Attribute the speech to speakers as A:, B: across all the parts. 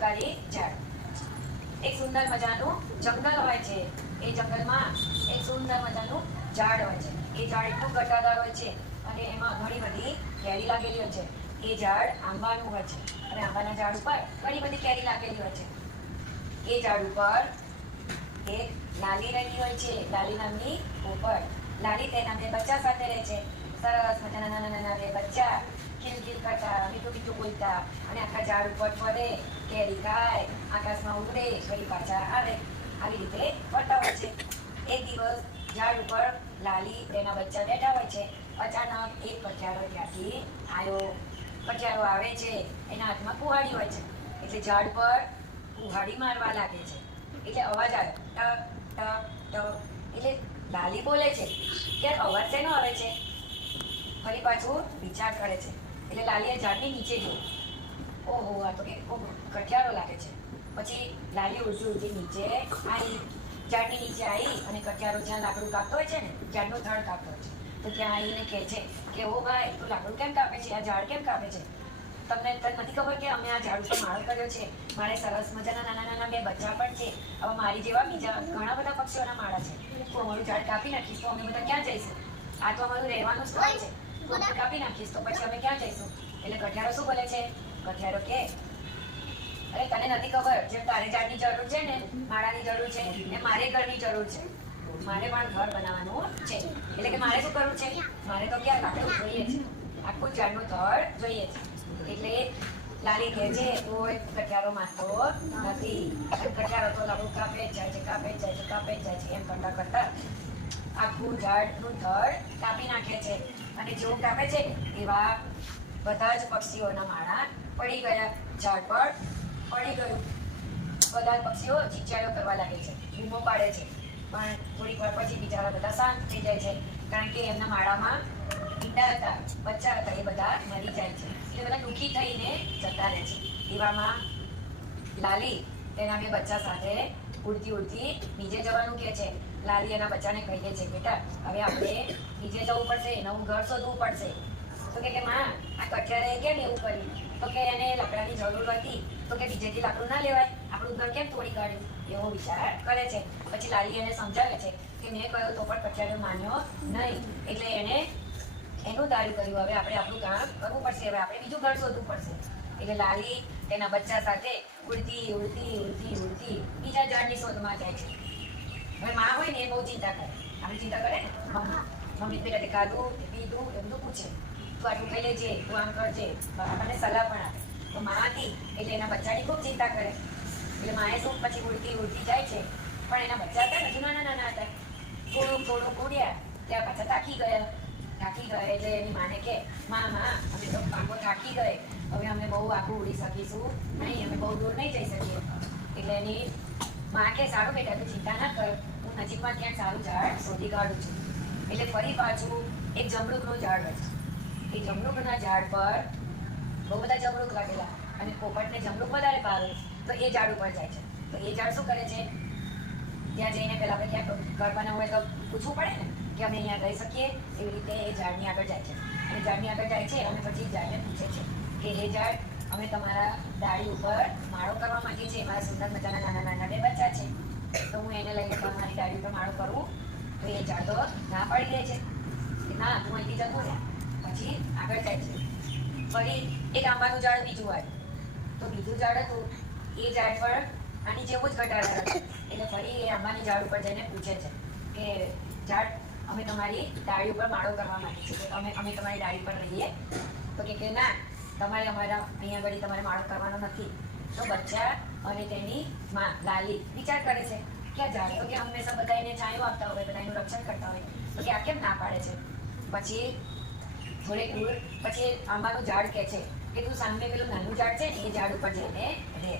A: ચમત્કારી ઝાડ. એક સુંદર મજાનું જંગલ હોય છે. એ જંગલમાં એક સુંદર મજાનું ઝાડ હોય છે. એ ઝાડ એટલું ઘટાદાર હોય છે અને એમાં ઘણી બધી કેરી લાગેલી હોય છે. એ ઝાડ આંબાનું હોય છે. અને આંબાના ઝાડ ઉપર ઘણી બધી કેરી લાગેલી હોય છે. એ ઝાડ ઉપર એક લાલી રહેલી હોય છે. લાલી નામની ઉપર લાલી તેના બે બચ્ચા સાથે રહે છે. સરસ મજાના નાના નાના બે બચ્ચા કિલકિલ કરતા મીઠું મીઠું બોલતા, અને આખા ઝાડ ઉપર ફરે, કેરી ખાય, આકાશમાં ઉડે ફરી પાછા આવે. આવી રીતે ફરતા હોય છે. એક દિવસ ઝાડ ઉપર લાલી તેના બચ્ચા બેઠા હોય છે. અચાનક એક કઠિયારો ત્યાંથી આવ્યો. કઠિયારો આવે છે, એના હાથમાં કુહાડી હોય છે. એટલે ઝાડ પર કુહાડી મારવા લાગે છે. એટલે અવાજ આવે. ટક ટક ટક. એટલે લાલી બોલે છે. ત્યારે અવાજ શેનો આવે છે? ફરી પાછો વિચાર કરે છે. એટલે લાલીએ ઝાડની નીચે જોયું ઓહો, આ તો કે કઠિયારો લાગે છે. પછી લાલી ઉડતી ઉડતી નીચે આવી ઝાડની નીચે આવી અને કઠિયારો જ્યાં લાકડું કાપતો હોય છે ને, ઝાડનું થડ કાપતો હોય છે. તો ત્યાં આવીને કહે છે કે, ઓ ભાઈ, તું લાકડું કેમ કાપે છે? આ ઝાડ કેમ કાપે છે? તમને તને નથી ખબર કે અમે આ ઝાડ ઉપર માળો કર્યો છે? મારે સરસ મજાના નાના નાના બે બચ્ચા પણ છે. હવે મારી જેવા બીજા ઘણા બધા પક્ષીઓના માળા છે. તું અમારું ઝાડ કાપી નાખીશ, તો અમે બધા ક્યાં જઈશું? આ તો અમારું રહેવાનું સ્થળ છે. કાપી નાખીશ તો પછી અમે ક્યાં જઈશું? એટલે કઠિયારો શું બોલે છે? કઠિયારો કે, અરે તને નથી ખબર જેમ તારે જાતની જરૂર છે ને માળાની જરૂર છે ને મારે ઘરની જરૂર છે, મારે પણ ઘર બનાવવાનું છે. એટલે કે મારે શું કરવું છે? મારે તો ક્યાં લાકડું જોઈએ છે. આખું ઝાડનું થળ જોઈએ છે. એટલે લાલી કહે છે કોઈ કઠિયારો મારતો નથી. કઠિયારો તો લાકડું કાપે, જાય છે કાપે, જાય છે કાપે, જાય છે એમ કરતા કરતા આખું ઝાડનું થડ કાપી નાખે છે. અને જેવું કાપે છે, એવા બધા જ પક્ષીઓના માળા પડી ગયા. ઝાડ પર પડી ગયું. બધા પક્ષીઓ ચીચિયાળો કરવા લાગે છે બૂમો પાડે છે. પણ થોડીક વાર પછી બિચારા બધા શાંત થઈ જાય છે, કારણ કે એમના માળામાં ઈંડા હતા, બચ્ચા હતા, એ બધા મરી જાય છે. એટલે બધા દુઃખી થઈને જતા રહે છે. એવામાં લાલી તેના બે બચ્ચા સાથે ઉડતી ઉડતી નીચે જવાનું કહે છે. લાલી એના બચ્ચાને દે છે બેટા, હવે આપણે નીચે જવું પડશે નવું ઘર શોધવું પડશે. તો કે માં, આ કઠિયારે કેમ એવું કર્યું? તો કે એને લાકડાની જરૂર હતી, તો કે બીજેથી લાકડું ના લેવાય, આપણું ઘર કેમ તોડી કાઢ્યું? એવો વિચાર કરે છે. પછી લાલી એને સમજાવે છે કે મેં કહ્યું તો પણ કઠિયારે માન્યો નહીં. એટલે એને એનું દારૂ કર્યું. હવે આપણે આપણું કામ કરવું પડશે. હવે આપણે બીજું ઘર શોધવું પડશે. એટલે લાલી તેના બચ્ચા સાથે ઉડતી ઉડતી ઉડતી ઉડતી બીજા ઝાડની શોધમાં જાય છે. હવે માં હોય ને એ બહુ ચિંતા કરે. આપણે ચિંતા કરે મમ્મી પેલા તે ખાધું તે પીધું, એ બધું પૂછે. તું આટલું ખાઈ લેજે, તું આમ કરજે. આપણને સલાહ પણ આપે. તો માં હતી એટલે એના બચ્ચાની ખૂબ ચિંતા કરે. એટલે માએ શું પછી ઉડતી ઉડતી જાય છે. પણ એના બચ્ચા હતા હજુ નાના નાના હતા. થોડુંક થોડું કૂડ્યા ત્યાં પાછા થાકી ગયા. થાકી ગયા એટલે એની માને કે, માં માં, અમે તો પાકો થાકી ગયે. હવે અમે બહુ આખું ઉડી શકીશું નહીં, અમે બહુ દૂર નહીં જઈ શકીએ. એટલે એની માં કે, સારું બેટા, તું ચિંતા ના કર. હું નજીકમાં ક્યાંક સારું ઝાડ શોધી કાઢું છું. એટલે ફરી પાછું એક જમરૂકનું ઝાડ છે એ જમરૂકના ઝાડ પર બહુ બધા જમરૂક લાગેલા અને પોપટને જમરૂક વધારે ભાવે તો એ ઝાડ ઉપર જાય છે. તો એ ઝાડ શું કરે છે? ત્યાં જઈને પહેલાં આપણે ક્યાંક કરવાના હોય તો પૂછવું પડે ને કે અમે અહીંયા રહી શકીએ? એવી રીતે એ ઝાડની આગળ જાય છે. અને ઝાડની આગળ જાય છે અને પછી ઝાડને પૂછે છે કે એ ઝાડ અમે તમારા ડાળી ઉપર માળો કરવા માંગીએ છીએ. મારા સુંદર મજાના નાના નાના બે બચ્ચા છે. તો હું એને લઈને તમારી ડાળી પ્રમાણે કરું તો એ જાડો ના પાડી દે છે. કે ના, તું અહીંથી જતો ને પછી આગળ જાય છે. ફરી એક આંબાનું ઝાડ બીજું આવ્યું તો બીજું ઝાડ હતું. એ ઝાડ પર આની જેવું જ ઘટાડે એટલે ફરી એ આંબાની ઝાડ ઉપર જઈને પૂછે છે કે, ઝાડ, અમે તમારી ડાળી ઉપર માળો કરવા માંગીએ છીએ. તો અમે અમે તમારી ડાળી પર રહીએ. તો કે ના, તમારે અમારા, અહીંયા આગળ તમારે માળો કરવાનો નથી. તો બચ્ચા અને તેની માં લાલી વિચાર કરે છે કે આ ઝાડ તો કે હંમેશા બધા એને છાંયો આપતા હોય બધા એનું રક્ષણ કરતા હોય, તો કે આ કેમ ના પાડે છે? પછી થોડેક દૂર, પછી આંબાનું ઝાડ કે છે કે તું સામે પેલું નાનું ઝાડ છે એ ઝાડ ઉપર જઈને રહે.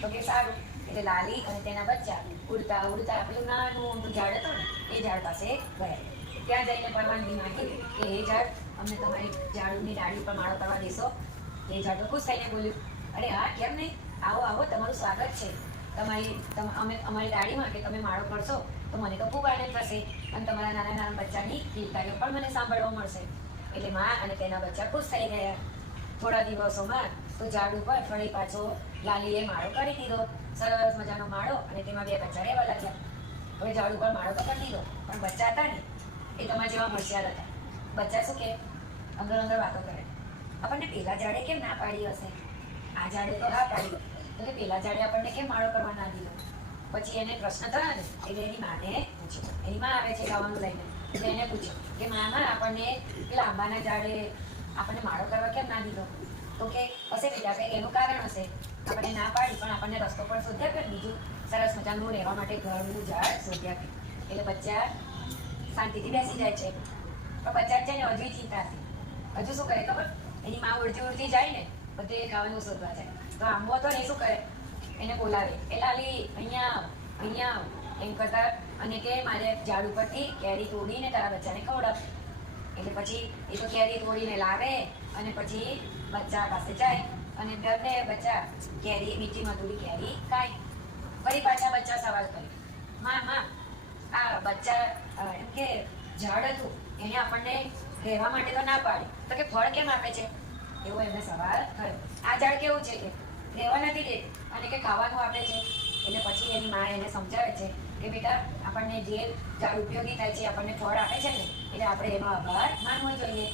A: તો કે સારું, એટલે લાલી અને તેના બચ્ચા ઉડતા ઉડતા, પેલું નાનું ઝાડ હતું ને, એ ઝાડ પાસે ગયા. ત્યાં જઈને પરવાનગી માંગી કે એ ઝાડ અમને તમારી ઝાડની ડાળી પર માળો કરવા દેશો. એ ઝાડ તો ખુશ થઈને બોલ્યું. અરે હા, કેમ નહીં? આવો આવો, તમારું સ્વાગત છે. તમારી, તમ, અમે, અમારી ગાડીમાં કે તમે માળો કરશો, તો મને તો ખૂબ આનંદ થશે અને તમારા નાના નાના બચ્ચાની કિલકારીઓ પણ મને સાંભળવા મળશે. એટલે માં અને તેના બચ્ચા ખુશ થઈ ગયા. થોડા દિવસોમાં તો ઝાડ ઉપર ફરી પાછો લાલીએ માળો કરી દીધો. સરસ મજાનો માળો અને તેમાં બે બચ્ચા રહેવા લાગ્યા. હવે ઝાડ ઉપર માળો તો કરી દીધો, પણ બચ્ચા હતા ને એ તમારા જેવા હોશિયાર હતા. બચ્ચા શું કે? અંદર અંદર વાતો કરે. આપણને પેલા ઝાડે કેમ ના પાડી હશે? આ ઝાડે તો હા પાડી એટલે પેલા ઝાડે આપણને કેમ માળો કરવા ના? દીધો પછી એને પ્રશ્ન થયો ને, એટલે એની માને પૂછ્યું. એની માં આવે છે ગાવાનું લઈને. એટલે એને પૂછ્યું કે મામા, આપણને પેલા આંબાના ઝાડે આપણને માળો કરવા કેમ ના દીધો? તો કે, હશે બીજા કે એનું કારણ હશે. આપણે ના પાડી, પણ આપણને રસ્તો પણ શોધ્યા કે બીજું? સરસ મજાનું રહેવા માટે ઘરનું ઝાડ શોધ્યા કે. એટલે બચ્ચા શાંતિથી બેસી જાય છે. પણ બચ્ચા છે ને હજુ ચિંતા હતી હજુ શું કરે ખબર? એની માં ઉડતી ઉડતી જાય ને બધે ખાવાનું શોધવા જાય તો આંબો હતો ને શું કરે? એને બોલાવે. એ લાલી અહીંયા અહીંયા એમ કરતા અને કે મારે ઝાડ ઉપરથી કેરી તોડીને તારા બચ્ચાને ખવડાવ. એટલે પછી એ તો કેરી તોડીને લાવે અને પછી બચ્ચા પાસે જાય અને બંને બચ્ચા કેરી, મીઠી મધુરી કેરી ખાય. ફરી પાછા બચ્ચા સવાલ કરે. માં માં, આ બચ્ચા એમ કે ઝાડ હતું. એને આપણને રહેવા માટે તો ના પાડે. તો કે ફળ કેમ આપે છે? એવો એમને સવાલ થયો આ ઝાડ કેવું છે કે રહેવા નથી દેતી અને કે ખાવાનું આપે છે? એટલે પછી એની મા એને સમજાવે છે કે બેટા, આપણને જે ઝાડ ઉપયોગી થાય છે આપણને ફળ આપે છે ને, એટલે આપણે એનો આભાર માનવો જોઈએ.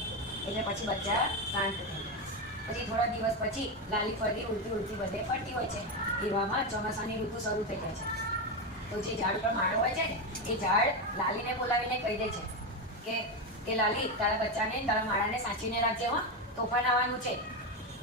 A: એટલે પછી બચ્ચા શાંત થઈ ગયા પછી થોડા દિવસ પછી લાલી ફરી ઉલટી ઉલટી બધે ફરતી હોય છે. એવામાં ચોમાસાની ઋતુ શરૂ થઈ જાય છે. તો જે ઝાડ પર માળો હોય છે ને, એ ઝાડ લાલીને બોલાવીને કહી દે છે કે કે લાલી, તારા બચ્ચાને તારા માળાને સાચવીને રાખજે હો. તોફાન આવવાનું છે.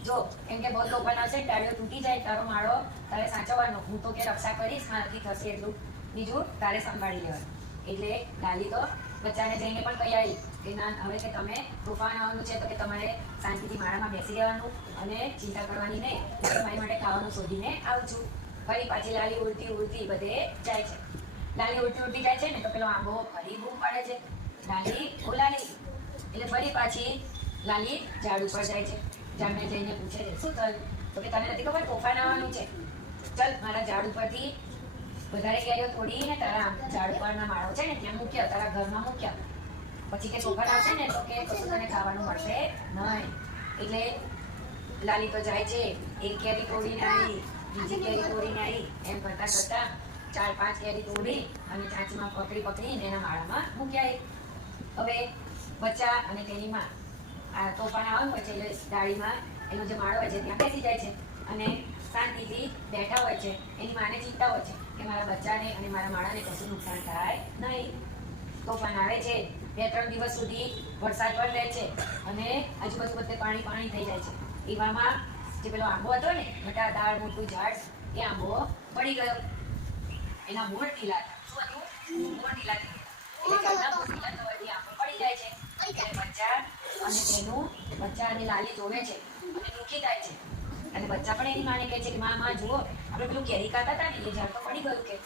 A: જો એમ કે બહુ તોફાન આવશે ડાળીઓ તૂટી જાય, તારો માળો તારે સાચવવાનો. હું તો કે રક્ષા કરીશ મારાથી થશે એટલું. બીજું, તારે સંભાળી લેવાનું. એટલે ગાલી તો બચ્ચાને જઈને પણ કહી આવી કે ના, હવે કે તમે તોફાન આવવાનું છે તો કે તમારે શાંતિથી માળામાં બેસી રહેવાનું અને ચિંતા કરવાની નહીં. તમારી માટે ખાવાનું શોધીને આવજો ફરી પાછી લાલી ઉડતી ઉડતી બધે જાય છે. લાલી ઉડતી ઉડતી જાય છે ને તો પેલો આંબો ફરી બૂમ પાડે છે. લાલી ઓલાલી એટલે ફરી પાછી લાલી ઝાડ ઉપર જાય છે. ઝાડને જઈને પૂછે છે, શું થયું? તો કે તને નથી ખબર? તોફાન આવવાનું છે. ચલ, મારા ઝાડ ઉપરથી વધારે કેરીઓ તોડીને તારા ઝાડ ઉપરના માળો છે ને ત્યાં મૂક્યા, તારા ઘરમાં મૂક્યા. પછી કે તોફાન આવશે ને તો કે કશું તને ખાવાનું મળશે નહીં. એટલે લાલી તો જાય છે, એક કેરી તોડીને આવી, બીજી કેરી તોડીને આવી. એમ કરતા કરતા ચાર, પાંચ કેરી તોડી અને ચાંચમાં પકડી પકડીને એના માળામાં મૂક્યા. હવે બચ્ચા અને તેની માં આ તોફાન આવવાનું હોય છે એટલે ડાળીમાં એનો જે માળો હોય છે ત્યાં બેસી જાય છે. અને શાંતિથી બેઠા હોય છે. એની માને ચિંતા હોય છે કે મારા બચ્ચાને અને મારા માળાને કશું નુકસાન થાય નહીં. તોફાન આવે છે. બે, ત્રણ દિવસ સુધી વરસાદ પણ રહે છે અને આજુબાજુ બધે પાણી પાણી થઈ જાય છે. એવામાં જે પેલો આંબો હતો ને ઘટાદાર મોટું ઝાડ, એ આંબો પડી ગયો. એના મૂળ ઢીલા શું હતું? મૂળ ઢીલા અને તેનું બચ્ચા અને લાલી જોવે છે અને દુઃખી થાય છે અને બચ્ચા પણ એની માને કહે છે કે માં માં જુઓ આપણે પેલું કેરી કાતા હતા ને એ ઝાડ તો પડી ગયું કે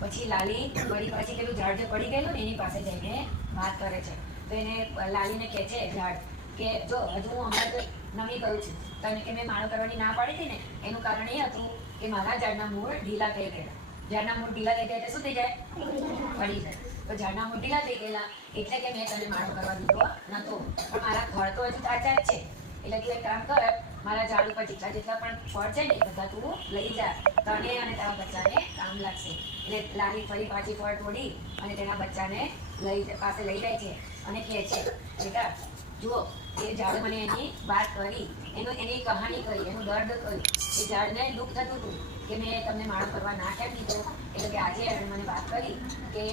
A: પછી લાલી વળી પછી પેલું ઝાડ જે પડી ગયેલું ને એની પાસે જઈને વાત કરે છે તો એને લાલીને કહે છે ઝાડ કે જો હજુ હું હમણાં નવી કરું છું તને કે મેં માળો કરવાની ના પાડી હતી ને એનું કારણ એ હતું કે મારા ઝાડના મૂળ ઢીલા થઈ ગયા ઝાડના મૂળ ઢીલા થઈ ગયા એટલે શું થઈ જાય પડી જાય. તો ઝાડના મૂળ ઢીલા થઈ ગયેલા. એટલે કે મેં તને માળો કરવા દીધો નતો પણ મારા ફળ તો હજુ તાજા જ છે. એટલે તું એક કામ કર, મારા ઝાડ ઉપર જેટલા જેટલા પણ ફળ છે ને, એ બધા તું લઈ જા. તને અને તારા બચ્ચાને કામ લાગશે. એટલે લાલી ફરી પાછી ફળ તોડી અને તેના બચ્ચાને લઈ પાસે લઈ જાય છે અને કહે છે? બેટા જુઓ, એ ઝાડ મને એની વાત કરી. એનું એની કહાની કરી, એનું દર્દ કર્યું એ ઝાડને દુઃખ થતું હતું કે મેં તમને માળો કરવા ના કેમ દીધો એટલે કે આજે એણે મને વાત કરી કે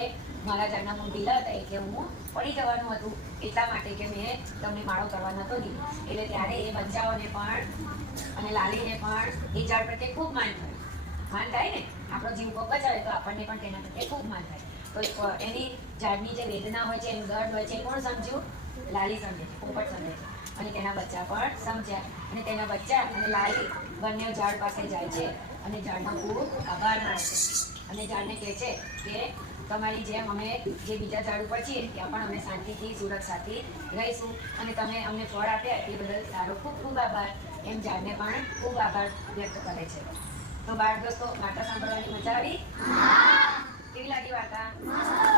A: મારા ઝાડના હું ઢીલા હતા એટલે હું પડી જવાનું હતું. એટલા માટે કે મેં તમને માળો કરવા નતો દીધો એટલે ત્યારે એ બચ્ચાઓને પણ અને લાલીને પણ એ ઝાડ પ્રત્યે ખૂબ માન થાય. માન થાય ને? આપણો જીવ કોક બચાવે તો આપણને પણ તેના પ્રત્યે ખૂબ માન થાય. તો એની ઝાડની જે વેદના હોય છે, એનું દર્દ હોય છે, એ કોણ સમજ્યું? લાલી છે પોપટ છે અને તેના બચ્ચા પણ સમજ્યા. અને તેના બચ્ચા અને લાલી બંને ઝાડ પાસે જાય છે અને ઝાડનો ખૂબ આભાર માને છે. અને ઝાડને કહે છે કે તમારી જેમ અમે જે બીજા ઝાડ ઉપર છીએ, ત્યાં પણ અમે શાંતિથી, સુરક્ષાથી રહીશું. અને તમે અમને ફળ આપ્યા એ બદલ તારો ખૂબ ખૂબ આભાર. એમ ઝાડને પણ ખૂબ આભાર વ્યક્ત કરે છે. તો બાળ દોસ્તો, વાર્તા સાંભળવાની મજા આવી? કેવી લાગી વાર્તા?